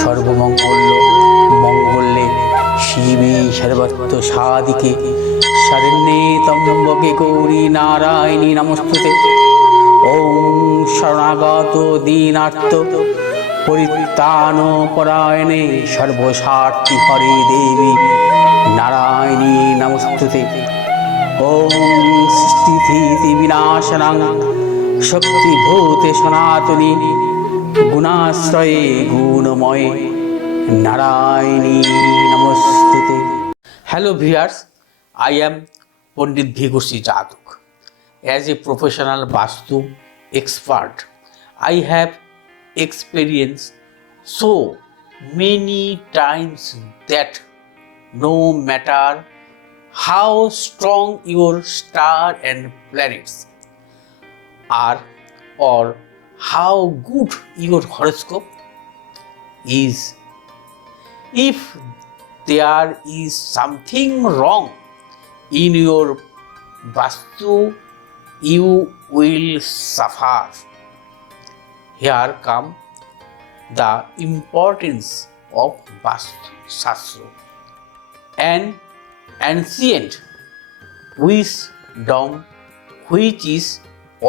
সর্বমঙ্গল মঙ্গলে শিবে সর্বত্র সাদিকে শরণ্যে ত্র্যম্বকে গৌরী নারায়ণী নমস্তুতে। ওম শরণাগত দীনার্ত পরিত্রাণ পরায়ণে সর্বস্বার্থী হরে দেবী নারায়ণী নমস্তুতে। ওম সৃষ্টিস্থিতি বিনাশনাং শক্তিভূতে সনাতনী গুণাশ্রয়ে গুণময়ে নারায়ণী নমস্তুতে। Hello viewers, I am Pandit Bhigushi Jaduk. As a professional Vastu expert, I have experienced so many times that no matter how strong your star and planets are or how good your horoscope is, if there is something wrong in your Vastu, you will suffer. Here come the importance of Vastu Shastra, an ancient wisdom which is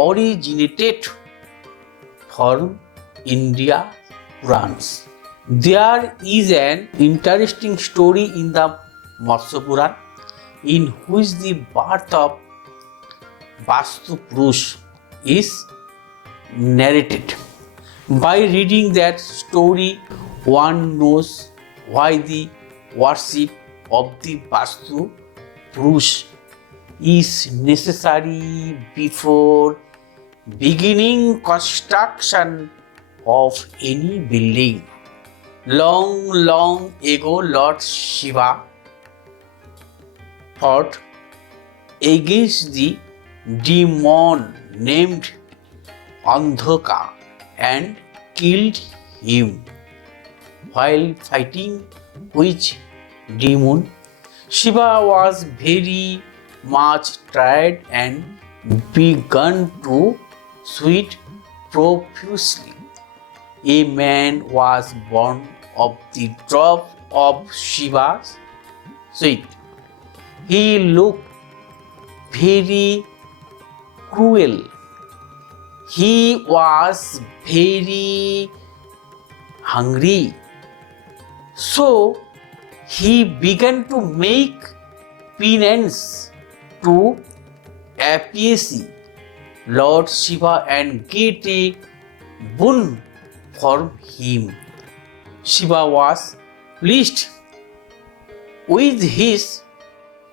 originated from India Purans. There is an interesting story in the Matsya Puran in which the birth of Vastu Purush is narrated. By reading that story, one knows why the worship of the Vastu Purush is necessary before beginning construction of any building. Long ago, Lord Shiva fought against the demon named Andhaka and killed him. While fighting which demon, Shiva was very much tired and began to sweat profusely. A man was born of the drop of Shiva's sweat. He looked very cruel. He was very hungry. So he began to make penance to appease Lord Shiva and get a boon from him. Shiva was pleased with his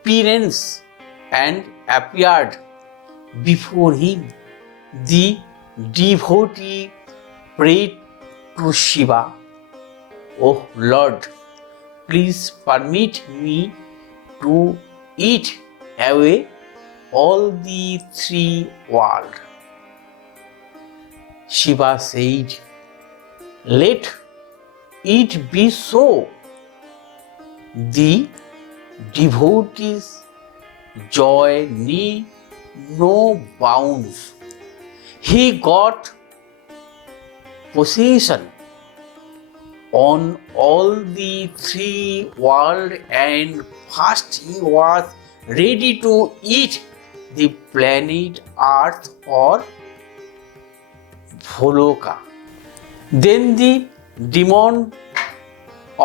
penance and appeared before him. The devotee prayed to Shiva, "Oh Lord, please permit me to eat away all the three worlds." Shiva said, "Let it be so." The devotee's joy knew no bounds. He got possession on all the three worlds and first he was ready to eat the planet Earth or Bholoka. Then the demon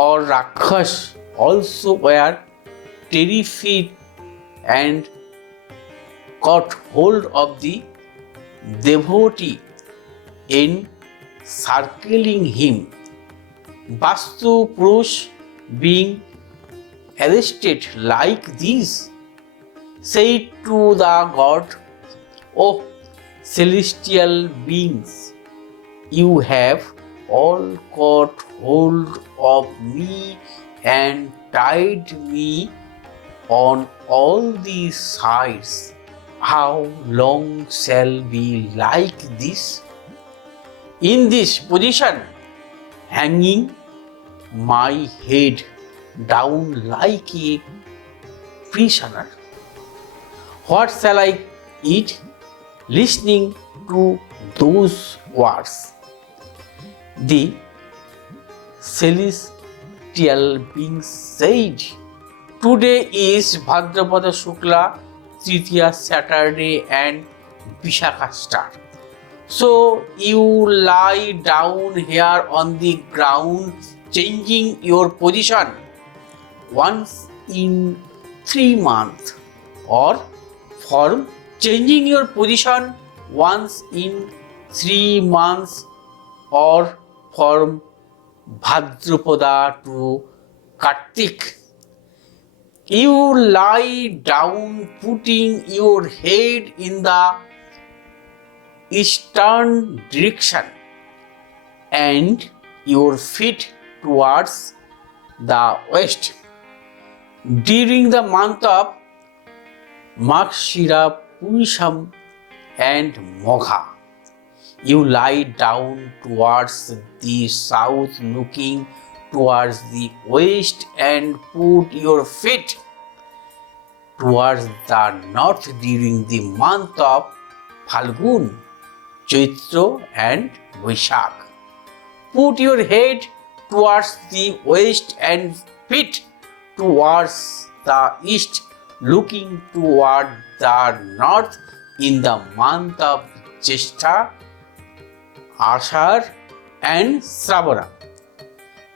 or Rakshas also were terrified and caught hold of the devotee encircling him. Vastu Purush, being arrested like this, said to the god, "Oh celestial beings, you have all caught hold of me and tied me on all the sides. How long shall be like this? In this position, hanging my head down like a prisoner. What shall I eat? Listening to those words, the celestial beings said, "Today is Bhadrapada Shukla, Tritiya Saturday and Vishakha star. So you lie down here on the ground, changing your position once in 3 months, or form changing your position once in 3 months, or from Bhadrapada to Kartik. You lie down, putting your head in the eastern direction and your feet towards the west. During the month of Margashira, Purusham and Magha, you lie down towards the south, looking towards the west, and put your feet towards the north during the month of Phalgun, Chaitra and Vaishakh. Put your head towards the west and feet towards the east, looking toward the north in the month of Jyeshtha, Ashar and Shravana.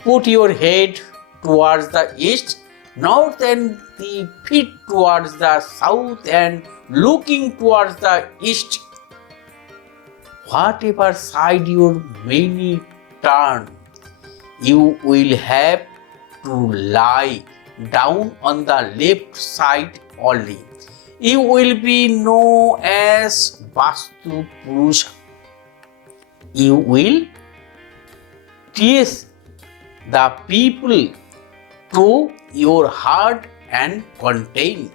Put your head towards the east, north, and the feet towards the south, and looking towards the east. Whatever side you may turn, you will have to lie down on the left side only. You will be known as Vastu Purusha. You will teach the people to your heart and contain,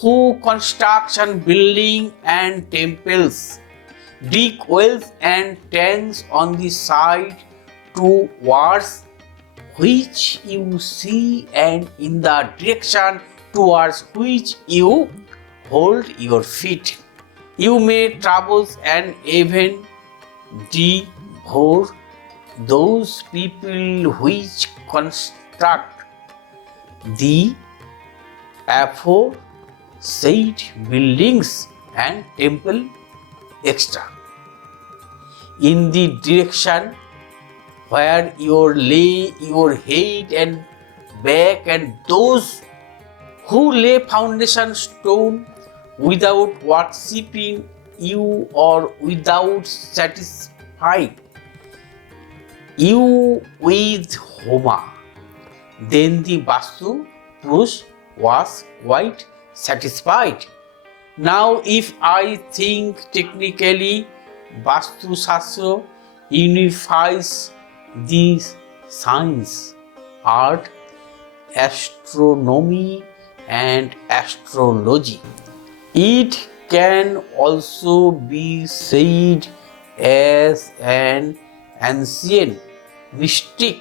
who construction building and temples, dig wells and tanks on the side towards which you see, and in the direction towards which you hold your feet. You may trouble and even devour those people which construct the aforesaid buildings and temple extra. In the direction where you lay your head and back, and those who lay foundation stone without worshipping you or without satisfying you with Homa. Then the Vastu Purush was quite satisfied. Now, if I think technically, Vastu Shastra unifies these science, art, astronomy and astrology. It can also be said as an ancient mystic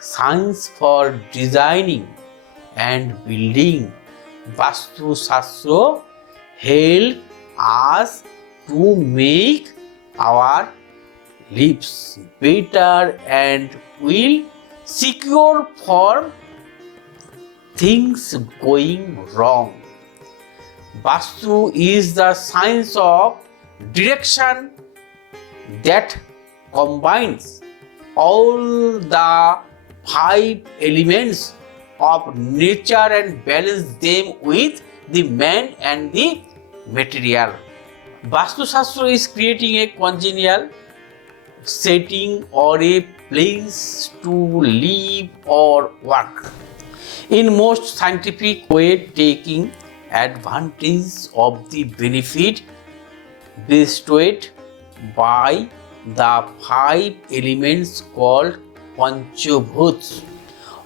science for designing and building. Vastu Shastra help us to make our lives better and will secure for things going wrong. Vastu is the science of direction that combines all the 5 elements of nature and balance them with the man and the material. Vastu Shastra is creating a congenial setting or a place to live or work in most scientific way, taking advantage of the benefit bestowed by the 5 elements called Panchabhuts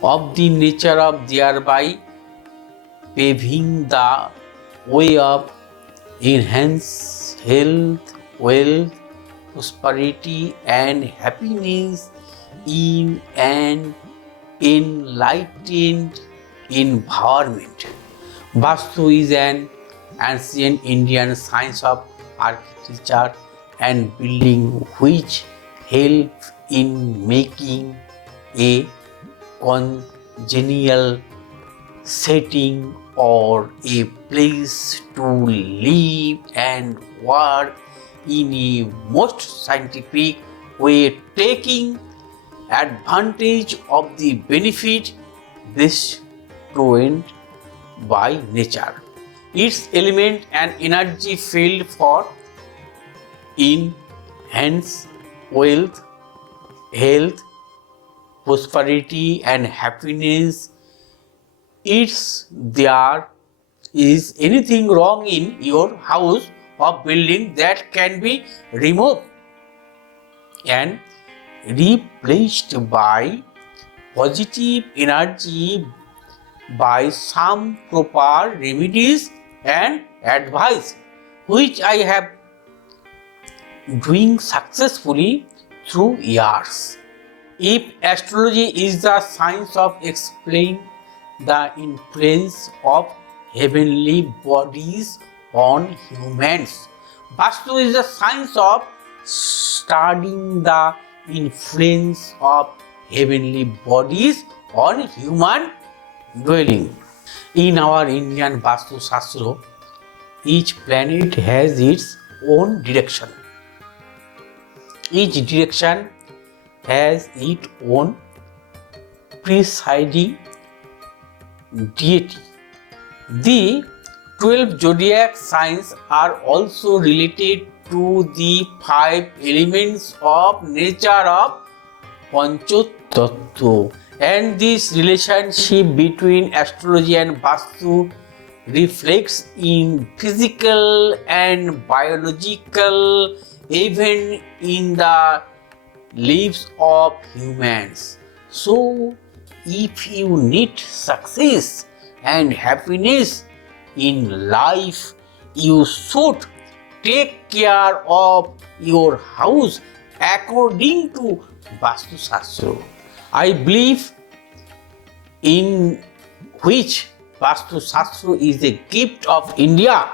of the nature of, thereby paving the way of enhanced health, wealth, prosperity and happiness in an enlightened environment. Vastu is an ancient Indian science of architecture and building which help in making a congenial setting or a place to live and work in a most scientific way, taking advantage of the benefit bestowed by nature. Its element and energy field for enhance wealth, health, prosperity, and happiness. It's there is anything wrong in your house or building that can be removed and replaced by positive energy by some proper remedies and advice which I have doing successfully through years. If astrology is the science of explaining the influence of heavenly bodies on humans, Vastu is the science of studying the influence of heavenly bodies on human dwelling. In our Indian Vastu Shastra, each planet has its own direction. Each direction has its own presiding deity. The 12 zodiac signs are also related to the 5 elements of nature of Panchatattva, and this relationship between astrology and Vastu reflects in physical and biological even in the lives of humans. So, if you need success and happiness in life, you should take care of your house according to Vastu Shastra. I believe in which Vastu Shastra is a gift of India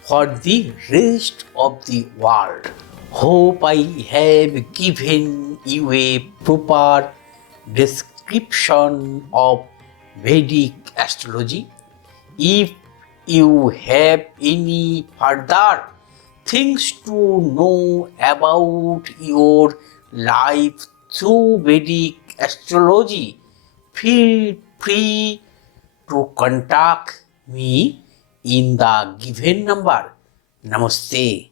for the rest of the world. Hope I have given you a proper description of Vedic astrology. If you have any further things to know about your life through Vedic astrology, feel free to contact me in the given number. Namaste.